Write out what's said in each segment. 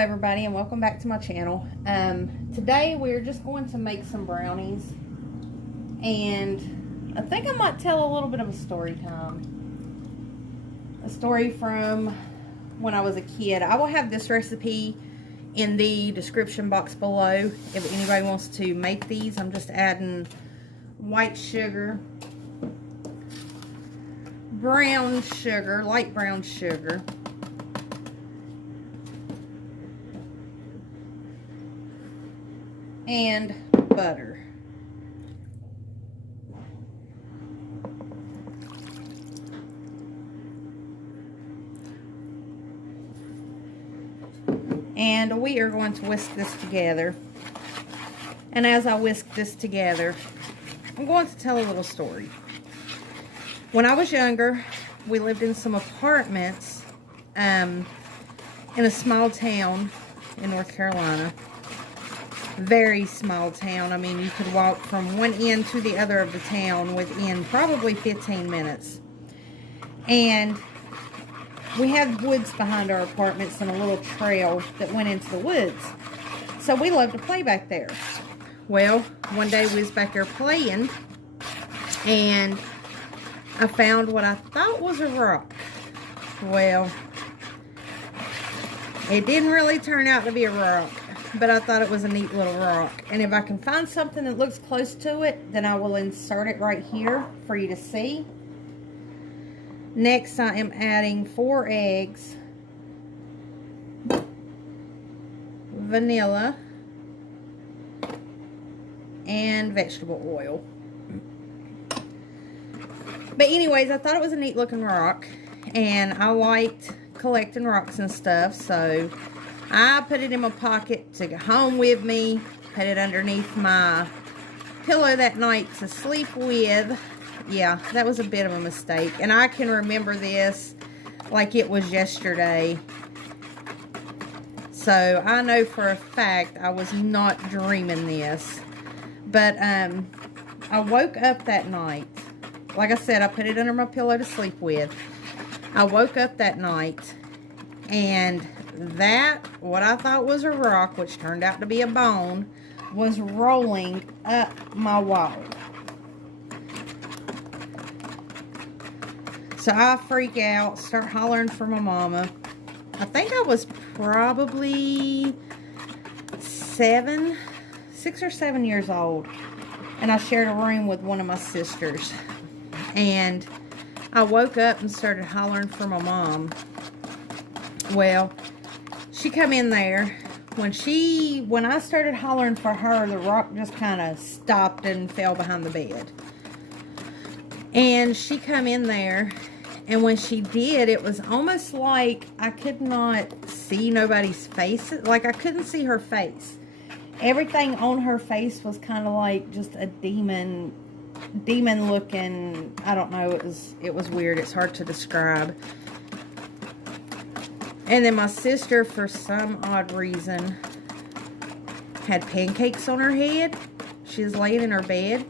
everybody, and welcome back to my channel. Today we're just going to make some brownies, and I think I might tell a little bit of a story time. A story from when I was a kid. I will have this recipe in the description box below if anybody wants to make these. I'm just adding white sugar, brown sugar, light brown sugar, and butter. And we are going to whisk this together. And as I whisk this together, I'm going to tell a little story. When I was younger, we lived in some apartments in a small town in North Carolina. Very small town. I mean, you could walk from one end to the other of the town within probably 15 minutes. And we had woods behind our apartments and a little trail that went into the woods. So we loved to play back there. Well, one day we was back there playing, and I found what I thought was a rock. Well, it didn't really turn out to be a rock, but I thought it was a neat little rock. And if I can find something that looks close to it, then I will insert it right here for you to see. Next, I am adding 4 eggs, vanilla, and vegetable oil. But anyways, I thought it was a neat looking rock, and I liked collecting rocks and stuff, so I put it in my pocket, took it home with me, put it underneath my pillow that night to sleep with. Yeah, that was a bit of a mistake, and I can remember this like it was yesterday. So I know for a fact I was not dreaming this. But I woke up that night. Like I said, I put it under my pillow to sleep with. I woke up that night, and that, what I thought was a rock, which turned out to be a bone, was rolling up my wall. So I freak out, start hollering for my mama. I think I was probably 6 or 7 years old, and I shared a room with one of my sisters. And I woke up and started hollering for my mom. Well, she come in there. When I started hollering for her, the rock just kind of stopped and fell behind the bed. And she come in there, and when she did, it was almost like I could not see nobody's face. Like I couldn't see her face. Everything on her face was kind of like just a demon looking. I don't know. It was weird. It's hard to describe. And then my sister, for some odd reason, had pancakes on her head. She was laying in her bed,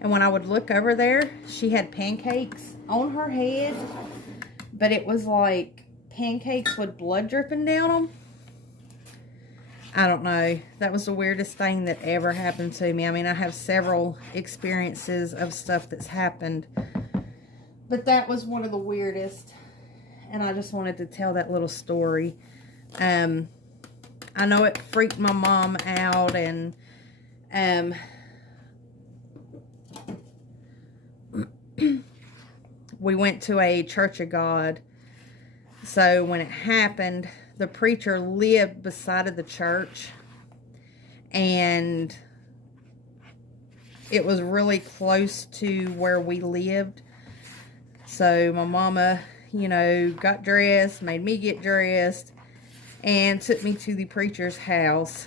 and when I would look over there, she had pancakes on her head, but it was like pancakes with blood dripping down them. I don't know. That was the weirdest thing that ever happened to me. I mean, I have several experiences of stuff that's happened, but that was one of the weirdest, and I just wanted to tell that little story. I know it freaked my mom out, and we went to a Church of God. So when it happened, the preacher lived beside of the church, and it was really close to where we lived. So my mama, you know, got dressed, made me get dressed, and took me to the preacher's house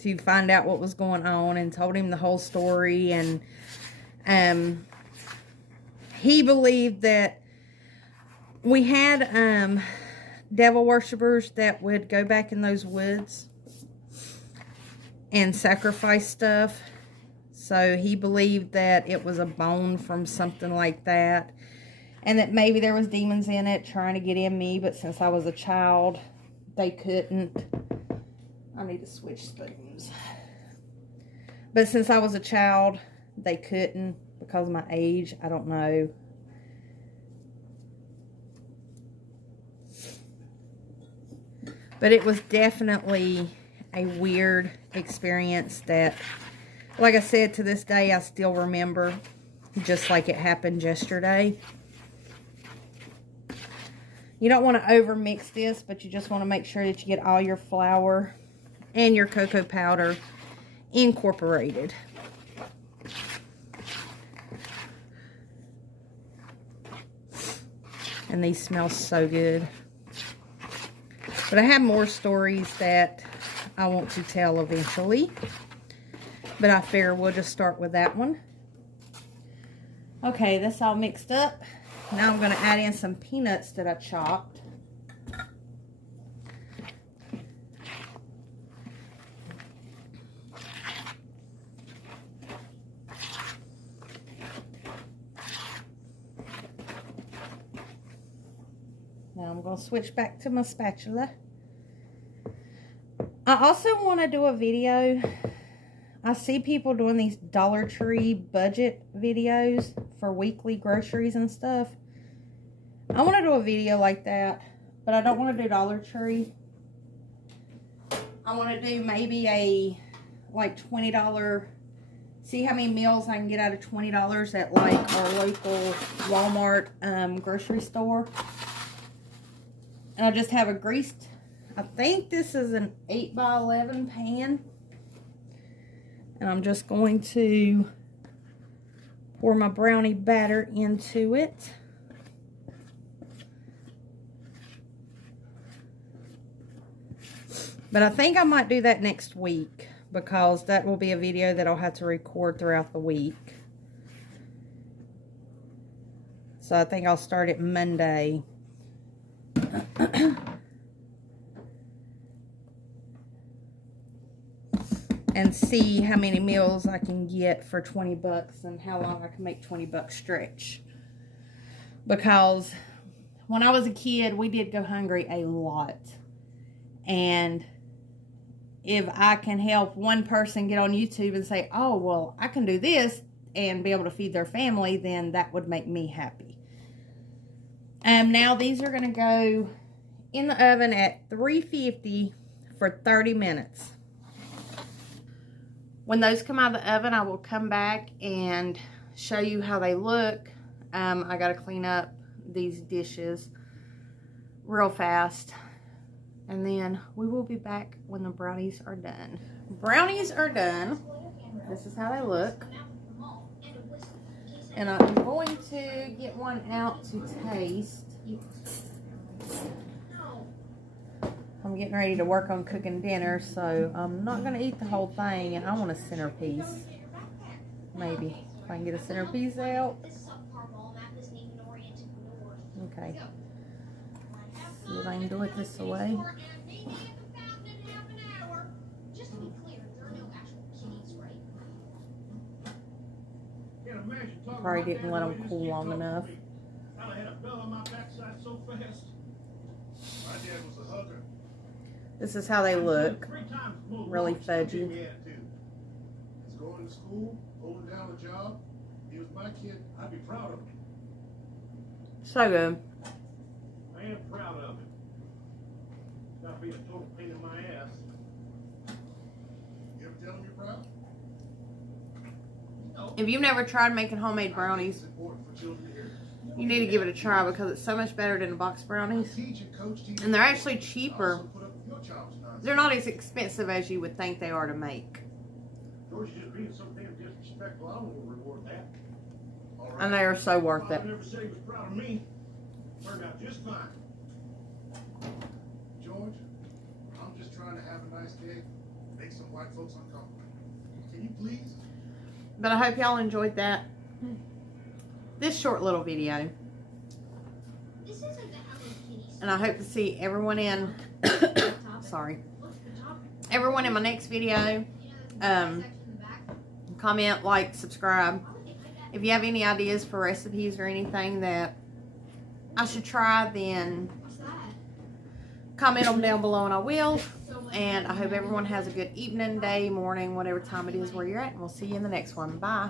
to find out what was going on, and told him the whole story. And he believed that we had devil worshippers that would go back in those woods and sacrifice stuff. So he believed that it was a bone from something like that, and that maybe there was demons in it trying to get in me, but since I was a child, they couldn't. I need to switch spoons. But since I was a child, they couldn't because of my age. I don't know. But it was definitely a weird experience that, like I said, to this day, I still remember just like it happened yesterday. You don't want to over mix this, but you just want to make sure that you get all your flour and your cocoa powder incorporated. And these smell so good. But I have more stories that I want to tell eventually. But I figure we'll just start with that one. Okay, that's all mixed up. Now I'm going to add in some peanuts that I chopped. Now I'm going to switch back to my spatula. I also want to do a video. I see people doing these Dollar Tree budget videos for weekly groceries and stuff. I want to do a video like that, but I don't want to do Dollar Tree. I want to do maybe a like $20, see how many meals I can get out of $20 at like our local Walmart grocery store. And I'll just have a greased, I think this is an 8x11 pan. And I'm just going to pour my brownie batter into it. But I think I might do that next week, because that will be a video that I'll have to record throughout the week. So I think I'll start it Monday. And see how many meals I can get for 20 bucks and how long I can make 20 bucks stretch. Because when I was a kid, we did go hungry a lot. And if I can help one person get on YouTube and say, oh, well, I can do this and be able to feed their family, then that would make me happy. Now these are going to go in the oven at 350 for 30 minutes. When those come out of the oven, I will come back and show you how they look. I got to clean up these dishes real fast. And then we will be back when the brownies are done. Brownies are done. This is how they look. And I'm going to get one out to taste. I'm getting ready to work on cooking dinner, so I'm not going to eat the whole thing, and I want a centerpiece. Maybe, if I can get a centerpiece out. Okay. See if I can do it this way. Probably didn't let them cool long enough. This is how they look. Really fudgy. He's going to school, holding down a job. If he was my kid, I'd be proud of him. So good. I am proud of him. Not being a total pain in my ass. You ever tell him you're proud? No. If you've never tried making homemade brownies, you need to give it a try, because it's so much better than the box brownies. And they're actually cheaper. They're not as expensive as you would think they are to make. And they are so worth it. Never said he was proud of me. Turned out just fine. George, I'm just trying to have a nice day. Make some white folks uncomfortable. Can you please? But I hope y'all enjoyed that. This short little video. And I hope to see everyone in everyone in my next video. Comment, like, subscribe. If you have any ideas for recipes or anything that I should try, then comment them down below and I will. And I hope everyone has a good evening, day, morning, whatever time it is where you're at. And we'll see you in the next one. Bye.